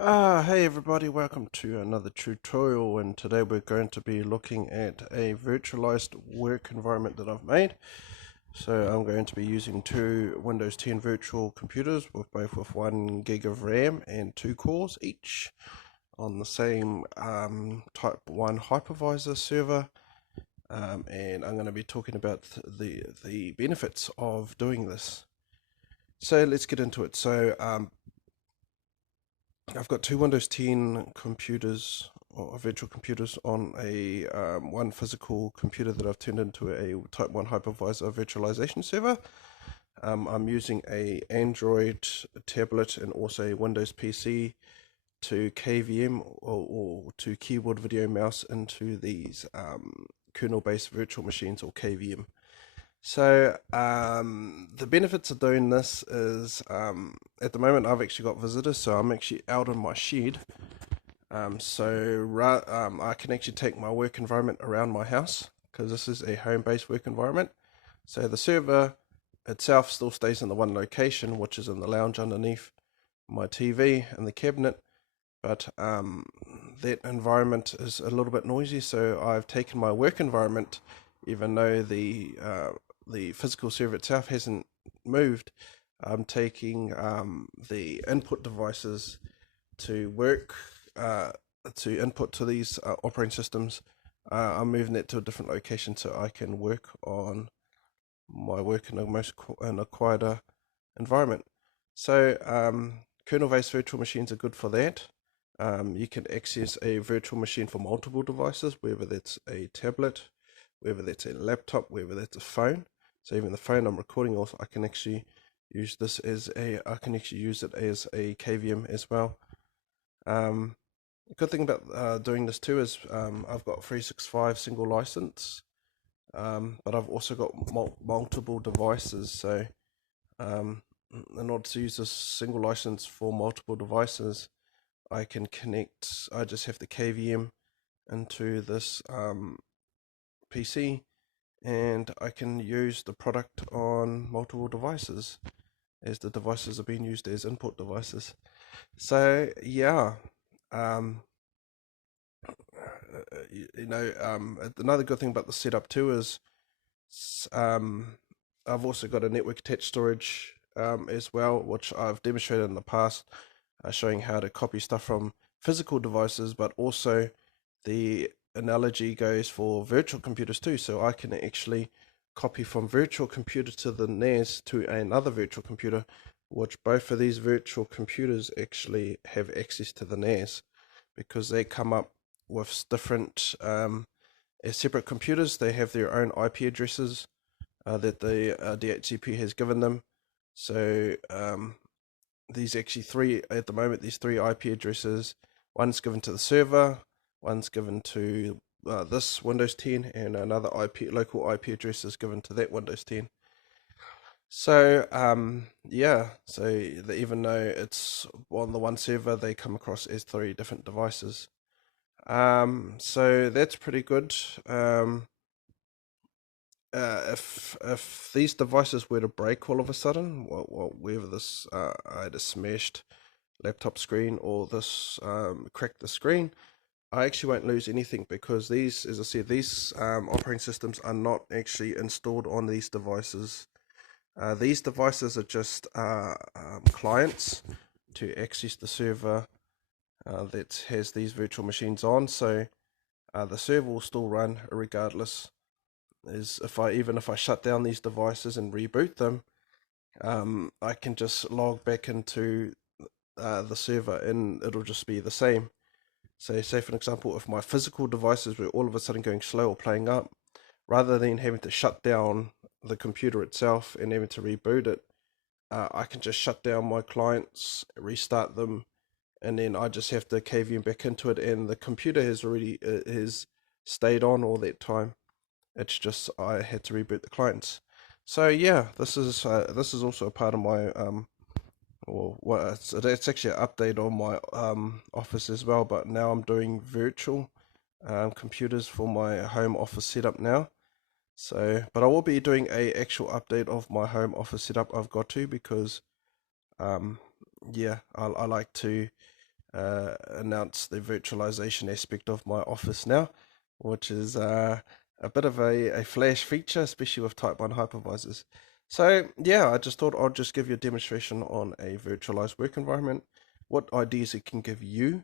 Hey everybody, welcome to another tutorial, and today we're going to be looking at a virtualized work environment that I've made. So I'm going to be using two Windows 10 virtual computers with both with 1 gig of RAM and 2 cores each on the same type 1 hypervisor server, and I'm going to be talking about the benefits of doing this. So let's get into it. I've got two Windows 10 computers or virtual computers on a one physical computer that I've turned into a Type 1 hypervisor virtualization server. I'm using a Android tablet and also a Windows PC to KVM or to keyboard video mouse into these kernel-based virtual machines, or KVM. So the benefits of doing this is at the moment I've actually got visitors, so I'm actually out in my shed. I can actually take my work environment around my house because this is a home-based work environment. So the server itself still stays in the one location, which is in the lounge underneath my TV and the cabinet, but that environment is a little bit noisy, so I've taken my work environment, even though the physical server itself hasn't moved. I'm taking the input devices to work to input to these operating systems. I'm moving it to a different location so I can work on my work in a quieter environment. So kernel-based virtual machines are good for that. You can access a virtual machine for multiple devices, whether that's a tablet, whether that's a laptop, whether that's a phone. So even the phone I'm recording off, I can actually use this I can actually use it as a KVM as well. The good thing about doing this too is I've got 365 single license, but I've also got multiple devices. So in order to use this single license for multiple devices, I just have the KVM into this PC, and I can use the product on multiple devices as the devices are being used as input devices. So yeah, um, another good thing about the setup too is I've also got a network attached storage as well, which I've demonstrated in the past, showing how to copy stuff from physical devices, but also the analogy goes for virtual computers too. So I can actually copy from virtual computer to the NAS to another virtual computer, which both of these virtual computers actually have access to the NAS because they come up with different as separate computers. They have their own IP addresses that the DHCP has given them. So these actually three at the moment. These three IP addresses. One's given to the server. One's given to this Windows 10, and another local IP address is given to that Windows 10. So yeah, so even though it's on the one server, they come across as three different devices. So that's pretty good. If these devices were to break all of a sudden, whether this I had a smashed laptop screen or this cracked the screen, I actually won't lose anything because these, as I said, these operating systems are not actually installed on these devices. These devices are just clients to access the server that has these virtual machines on. So the server will still run regardless. Even if I shut down these devices and reboot them, I can just log back into the server and it'll just be the same. So say for example, if my physical devices were all of a sudden going slow or playing up, rather than having to shut down the computer itself and having to reboot it, I can just shut down my clients, restart them, and then I just have to KVM back into it, and the computer has stayed on all that time. It's just I had to reboot the clients. So yeah, this is also a part of my or what it's actually an update on my office as well. But now I'm doing virtual computers for my home office setup now. So, but I will be doing a actual update of my home office setup. I've got to because um yeah, I like to announce the virtualization aspect of my office now, which is a bit of a flash feature, especially with Type 1 hypervisors. So yeah, I just thought I'd just give you a demonstration on a virtualized work environment, what ideas it can give you.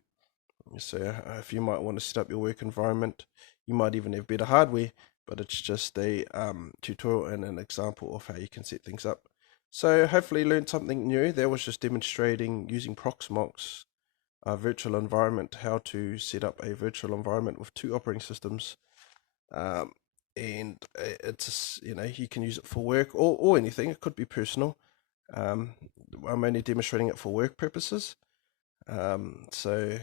So if you might want to set up your work environment, you might even have better hardware, but it's just a tutorial and an example of how you can set things up. So hopefully you learned something new. That was just demonstrating using Proxmox virtual environment, how to set up a virtual environment with 2 operating systems. And it's, you can use it for work or anything. It could be personal. I'm only demonstrating it for work purposes. So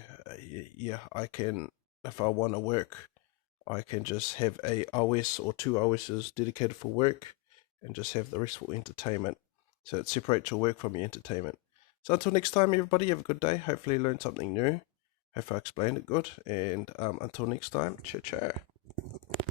yeah, I can, if I want to work, I can just have a OS or 2 OSs dedicated for work and just have the rest for entertainment. So it separates your work from your entertainment. So until next time, everybody, have a good day. Hopefully you learned something new. Hope I explained it good. And until next time, ciao ciao.